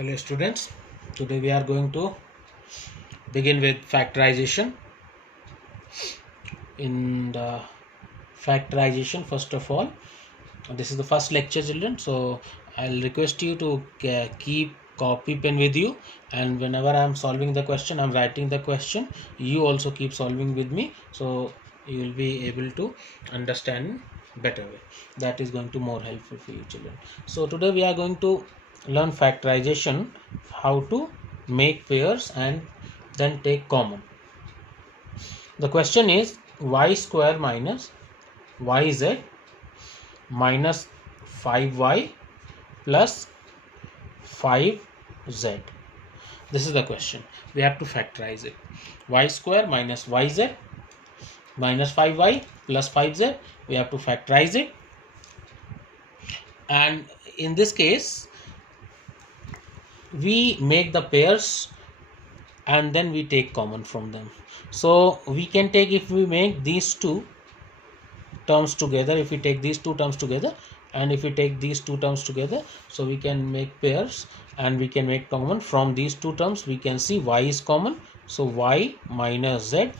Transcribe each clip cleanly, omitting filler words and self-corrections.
Hello students, today we are going to begin with factorization. In the factorization, first of all, this is the first lecture children, so I'll request you to keep copy pen with you, and whenever I'm solving the question, I'm writing the question, you also keep solving with me, so you will be able to understand better way. That is going to more helpful for you children. So today we are going to learn factorization, how to make pairs and then take common. The question is y square minus yz minus 5y plus 5z. This is the question. We have to factorize it. Y square minus yz minus 5y plus 5z. We have to factorize it. And in this case, we make the pairs and then we take common from them. So we can take, if we make these two terms together, if we take these two terms together and if we take these two terms together, so we can make pairs and we can make common from these two terms. We can see y is common, so y minus z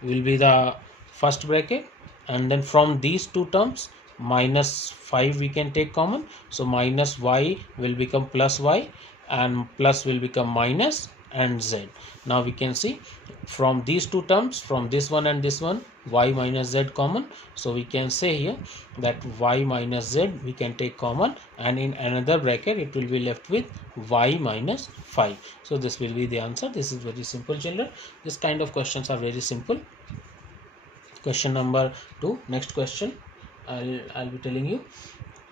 will be the first bracket, and then from these two terms minus 5 we can take common, so minus y will become plus y and plus will become minus and z. Now we can see from these two terms, from this one and this one, y minus z common, so we can say here that y minus z we can take common, and in another bracket it will be left with y minus 5. So this will be the answer. This is very simple children. This kind of questions are very simple. Question number 2, next question I'll be telling you,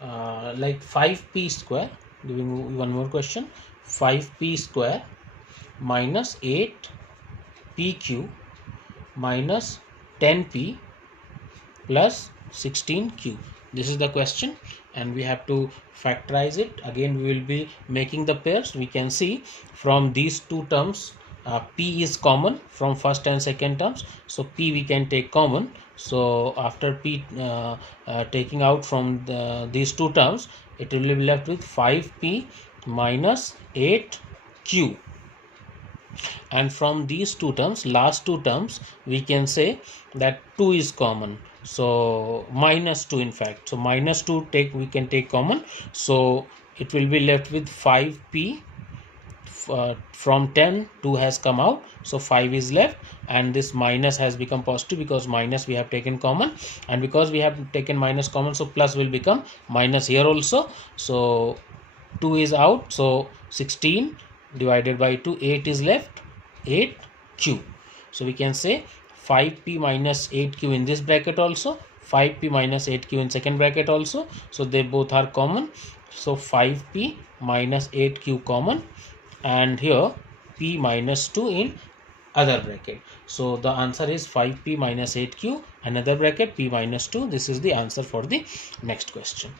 like 5p square, giving you one more question, 5p square minus 8pq minus 10p plus 16q. This is the question and we have to factorize it. Again we will be making the pairs. We can see from these two terms p is common from first and second terms, so p we can take common. So after p taking out from these two terms, it will be left with 5p minus 8q, and from these two terms, last two terms, we can say that 2 is common, so minus 2 in fact, so minus 2 we can take common, so it will be left with 5p. From 10 2 has come out, so 5 is left, and this minus has become positive because minus we have taken common, and because we have taken minus common, so plus will become minus here also, so 2 is out, so 16 divided by 2, 8 is left, 8q. So we can say 5p minus 8q in this bracket also, 5p minus 8q in second bracket also, so they both are common, so 5p minus 8q common, and here p minus 2 in other bracket. So the answer is 5p minus 8q, another bracket, p minus 2. This is the answer for the next question.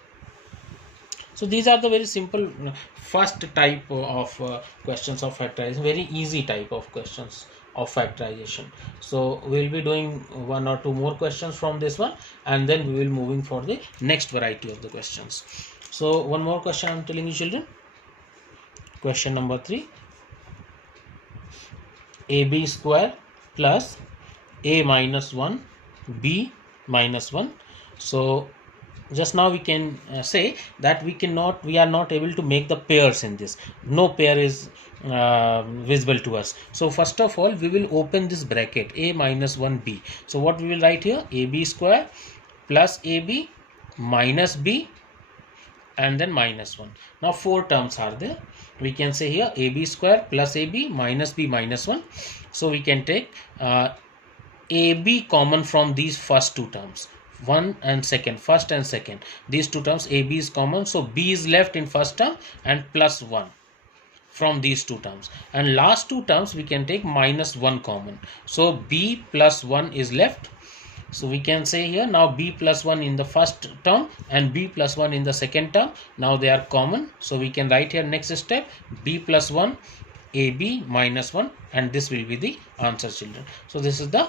So these are the very simple first type of questions of factorization, very easy type of questions of factorization. So we will be doing one or two more questions from this one, and then we will moving for the next variety of the questions. So one more question I am telling you children. Question number 3, ab square plus a minus 1 b minus 1. So just now we can say that we are not able to make the pairs in this. No pair is visible to us. So first of all we will open this bracket a minus 1 b. So what we will write here, ab square plus ab minus b and then minus 1. Now 4 terms are there. We can say here ab square plus ab minus b minus 1. So we can take ab common from these first two terms, one and second, first and second, these two terms, ab is common, so b is left in first term and plus 1 from these two terms, and last two terms we can take minus 1 common, so b plus 1 is left. So we can say here now b plus 1 in the first term and b plus 1 in the second term, now they are common, so we can write here next step b plus 1 ab minus 1, and this will be the answer children. So this is the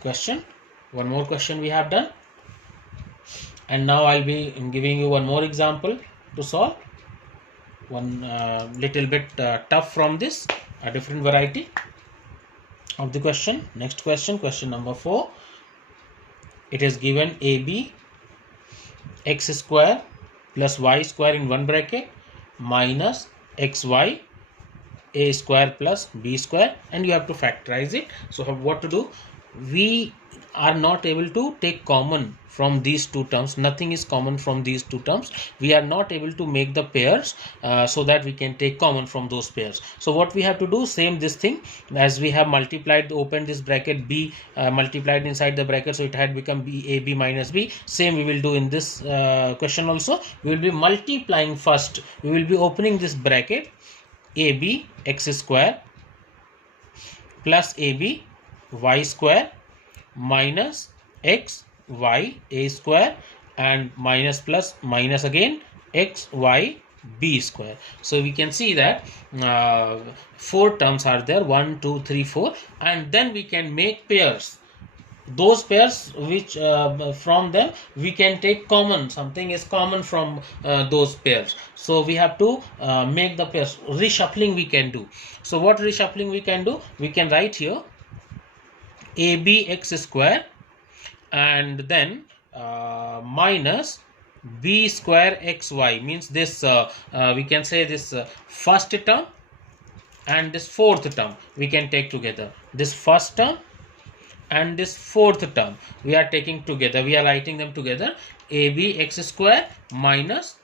question. One more question we have done, and now I'll be giving you one more example to solve. one little bit tough from this, a different variety of the question. Next question, question number 4. It is given AB x square plus y square in one bracket minus xy a square plus b square, and you have to factorize it. So what to do? We are not able to take common from these two terms. Nothing is common from these two terms. We are not able to make the pairs so that we can take common from those pairs. So what we have to do, same this thing, as we have multiplied, open this bracket, b multiplied inside the bracket, so it had become b a b minus b. Same we will do in this question also. We will be multiplying first. We will be opening this bracket ab x square plus ab y square minus x y a square and minus plus minus again x y b square. So we can see that 4 terms are there, 1 2 3 4, and then we can make pairs. Those pairs which from them we can take common, something is common from those pairs. So we have to make the pairs. Reshuffling we can do. So what reshuffling we can do? We can write here ab x square and then minus b square xy, means this we can say this first term and this fourth term we can take together. This first term and this fourth term we are taking together, we are writing them together, ab x square minus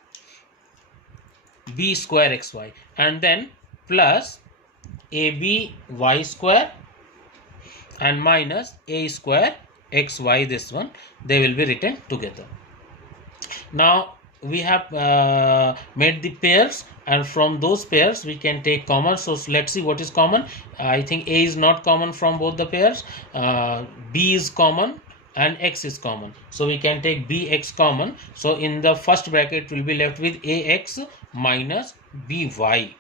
b square xy, and then plus ab y square and minus a square xy, this one, they will be written together. Now we have made the pairs, and from those pairs we can take common. So let's see what is common. I think a is not common from both the pairs, b is common and x is common, so we can take bx common. So in the first bracket we will be left with ax minus by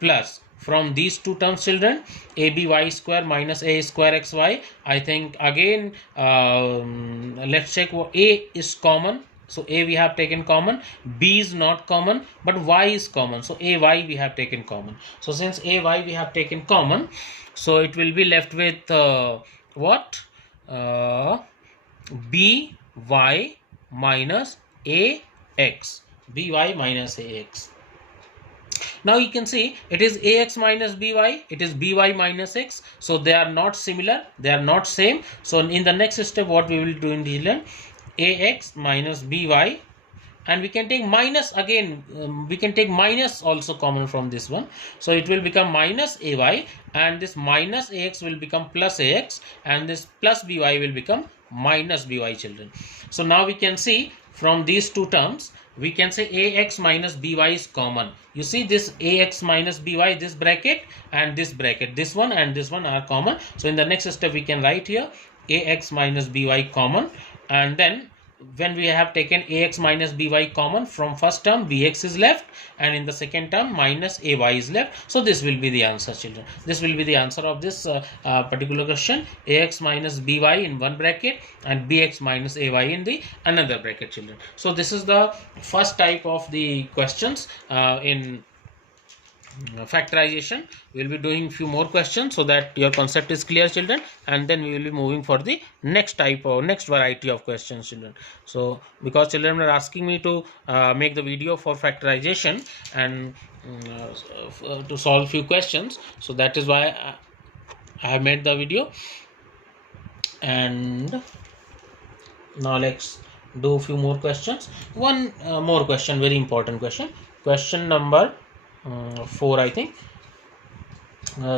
plus, from these two terms children, aby square minus a square xy. I think again let's check what a is common. So a we have taken common, b is not common, but y is common. So ay we have taken common. So since ay we have taken common, so it will be left with what? By minus ax. By minus ax. Now you can see it is ax minus by, it is by minus x. So they are not similar, they are not same. So in the next step what we will do in the learn, ax minus by, and we can take minus again, we can take minus also common from this one. So it will become minus ay, and this minus ax will become plus ax, and this plus by will become minus by, children. So now we can see from these two terms we can say ax minus by is common. You see this ax minus by, this bracket and this bracket, this one and this one are common. So in the next step we can write here ax minus by common, and then when we have taken ax minus by common, from first term bx is left, and in the second term minus ay is left. So this will be the answer, children. This will be the answer of this particular question. Ax minus by in one bracket and bx minus ay in the another bracket, children. So this is the first type of the questions in factorization. We will be doing few more questions so that your concept is clear, children, and then we will be moving for the next type or next variety of questions, children. So because children are asking me to make the video for factorization and to solve few questions, so that is why I have made the video. And now let's do a few more questions. One more question, very important question, question number 4, I think.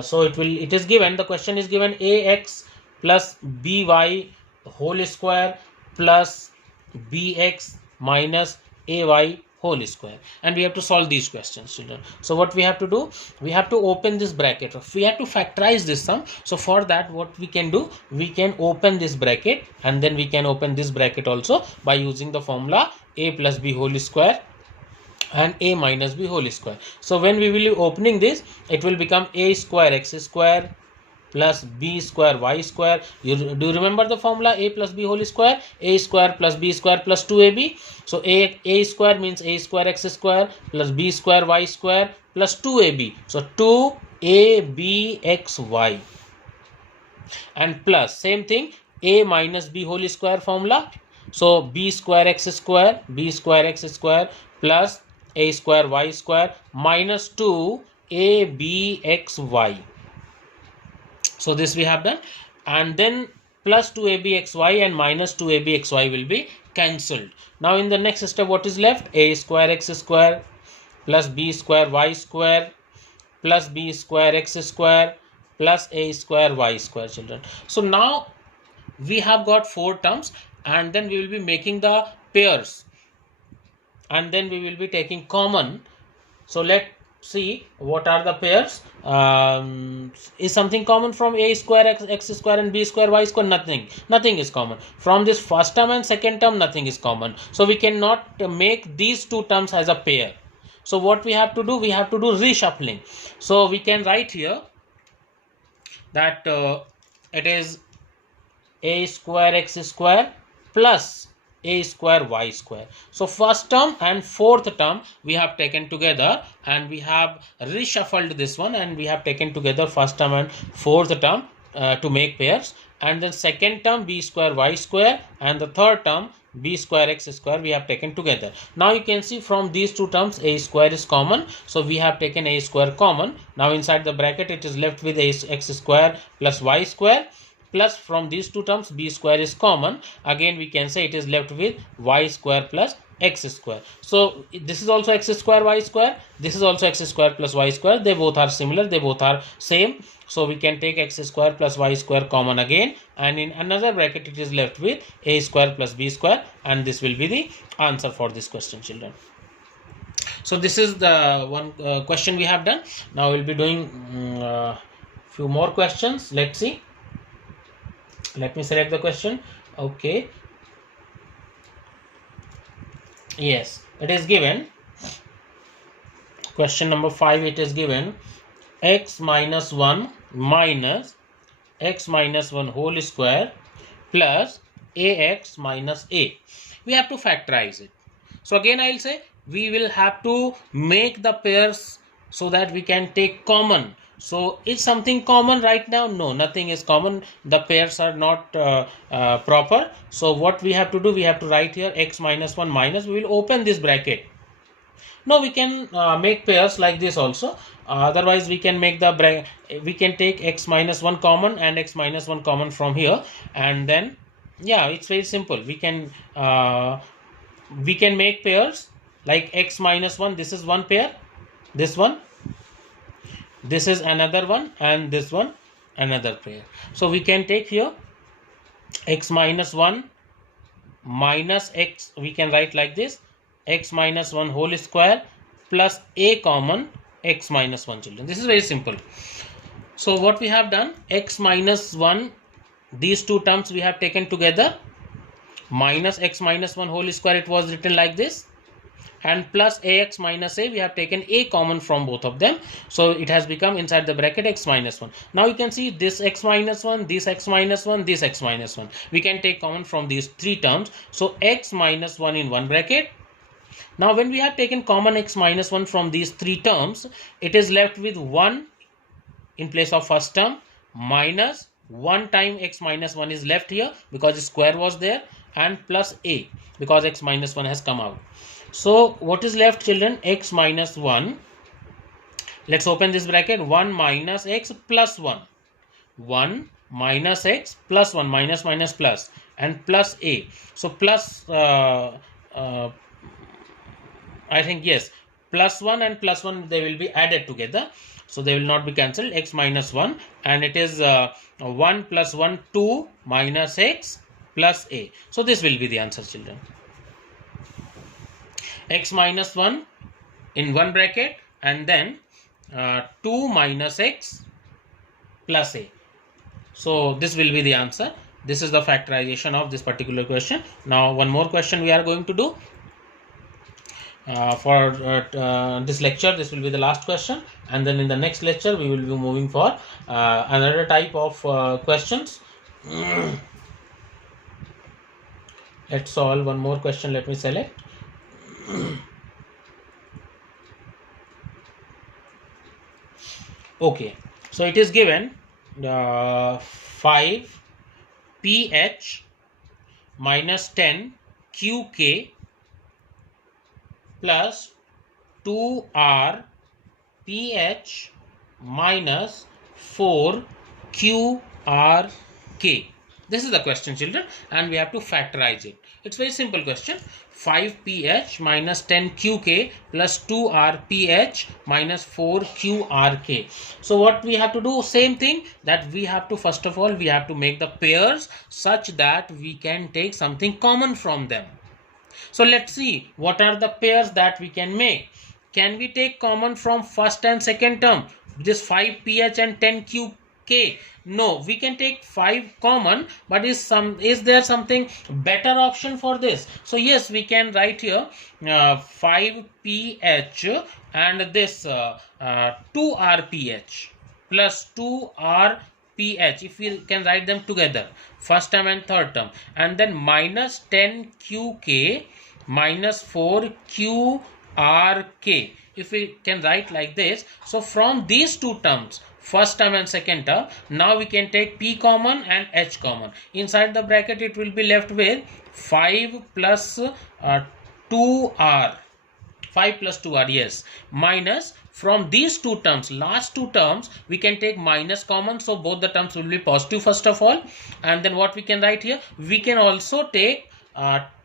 So it is given, the question is given ax plus by whole square plus bx minus ay whole square, and we have to solve these questions, children. So what we have to do, we have to open this bracket, we have to factorize this sum. So for that what we can do, we can open this bracket, and then we can open this bracket also by using the formula a plus b whole square and a minus b whole square. So when we will be opening this, it will become a square x square plus b square y square. Do you remember the formula? A plus b whole square, a square plus b square plus 2ab. So a square means a square x square plus b square y square plus 2ab. So 2abxy, and plus same thing, a minus b whole square formula. So b square x square plus a square y square minus 2abxy. So this we have done, and then plus 2abxy and minus 2abxy will be cancelled. Now in the next step, what is left? A square x square plus b square y square plus b square x square plus a square y square, children. So now we have got 4 terms, and then we will be making the pairs, and then we will be taking common. So let's see what are the pairs. Is something common from a square x square and b square y square? Nothing is common. From this first term and second term, nothing is common. So we cannot make these 2 terms as a pair. So what we have to do? We have to do reshuffling. So we can write here that it is a square x square plus a square y square. So first term and fourth term we have taken together, and we have reshuffled this one, and we have taken together first term and fourth term to make pairs, and then second term b square y square, and the third term b square x square we have taken together. Now you can see from these 2 terms a square is common, so we have taken a square common. Now inside the bracket it is left with a x square plus y square, plus from these 2 terms b square is common. Again we can say it is left with y square plus x square. So this is also x square y square, this is also x square plus y square. They both are similar, they both are same. So we can take x square plus y square common again, and in another bracket it is left with a square plus b square, and this will be the answer for this question, children. So this is the one question we have done. Now we'll be doing few more questions. Let's see. Let me select the question. Okay. Yes, it is given. Question number 5, it is given x minus 1 minus x minus 1 whole square plus ax minus a. We have to factorize it. So again I will say we will have to make the pairs so that we can take common. So is something common right now? No, nothing is common. The pairs are not proper. So what we have to do? We have to write here x minus 1 minus. We will open this bracket. Now we can make pairs like this also. Otherwise we can make the bracket. We can take x minus 1 common and x minus 1 common from here, and then yeah, it's very simple. We can make pairs like x minus 1. This is one pair. This one. This is another one, and this one another pair. So we can take here x minus 1 minus x. We can write like this: x minus 1 whole square plus a common x minus 1, children. This is very simple. So what we have done, x minus 1, these 2 terms we have taken together, minus x minus 1 whole square, it was written like this, and plus ax minus a, we have taken a common from both of them. So it has become inside the bracket x minus 1. Now you can see this x minus 1, this x minus 1, this x minus 1. We can take common from these 3 terms. So x minus 1 in one bracket. Now when we have taken common x minus 1 from these 3 terms, it is left with 1 in place of first term, minus 1 time x minus 1 is left here because the square was there, and plus a because x minus 1 has come out. So what is left, children? X minus 1. Let's open this bracket. 1 minus x plus 1. 1 minus x plus 1, minus minus plus, and plus a. So plus I think yes, plus 1 and plus 1, they will be added together, so they will not be cancelled. X minus 1, and it is 1 plus 1, 2 minus x plus a. So this will be the answer, children. X minus 1 in one bracket, and then 2 minus x plus a. So this will be the answer. This is the factorization of this particular question. Now one more question we are going to do. for this lecture. This will be the last question, and then in the next lecture we will be moving for another type of questions. Let's solve one more question. Let me select. Okay, so it is given 5 pH minus 10 QK plus 2R pH minus 4 QRK. This is the question, children, and we have to factorize it. It's very simple question. 5 pH minus 10 QK plus 2R pH minus 4 QRK. So what we have to do, same thing, that we have to, first of all, we have to make the pairs such that we can take something common from them. So let's see what are the pairs that we can make. Can we take common from first and second term, this 5 pH and 10 QK? No, we can take 5 common, but is there something better option for this? So yes, we can write here 5 pH and this 2R pH plus 2R pH, if we can write them together, first term and third term, and then minus 10 QK minus 4 QRK, if we can write like this. So from these two terms, first term and second term, now we can take P common and H common. Inside the bracket it will be left with 5 plus 2R, 5 plus 2R, yes, minus, from these two terms, last two terms, we can take minus common, so both the terms will be positive first of all. And then what we can write here, we can also take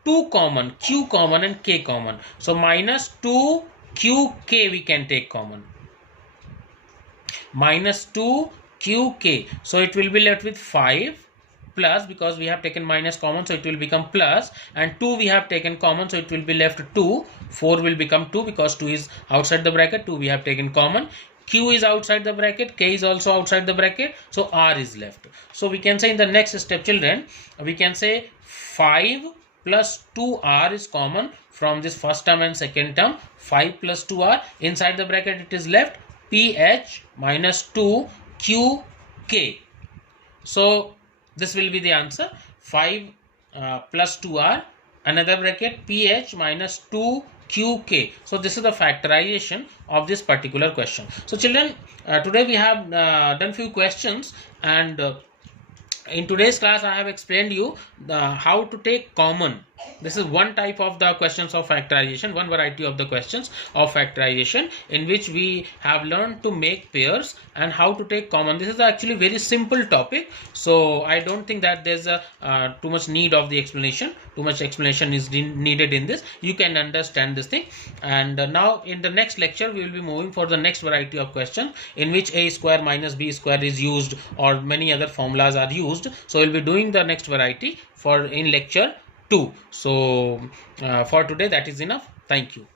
2 common, Q common and K common. So minus 2 QK we can take common, minus 2 QK. So it will be left with 5 plus, because we have taken minus common, so it will become plus, and 2 we have taken common, so it will be left 2. 4 will become 2 because 2 is outside the bracket, 2 we have taken common. Q is outside the bracket, K is also outside the bracket, so R is left. So we can say in the next step, children, we can say 5 plus 2R is common from this first term and second term. 5 plus 2R, inside the bracket it is left pH minus 2 QK. So this will be the answer. 5 plus 2R, another bracket, pH minus 2 QK. So this is the factorization of this particular question. So children, today we have done few questions, and in today's class I have explained you how to take common. This is one type of the questions of factorization, one variety of the questions of factorization, in which we have learned to make pairs and how to take common. This is actually very simple topic, so I don't think that there's a too much need of the explanation. Too much explanation is needed in this. You can understand this thing. And now in the next lecture we will be moving for the next variety of question, in which a square minus b square is used, or many other formulas are used. So we'll be doing the next variety for in lecture 2. So for today that is enough. Thank you.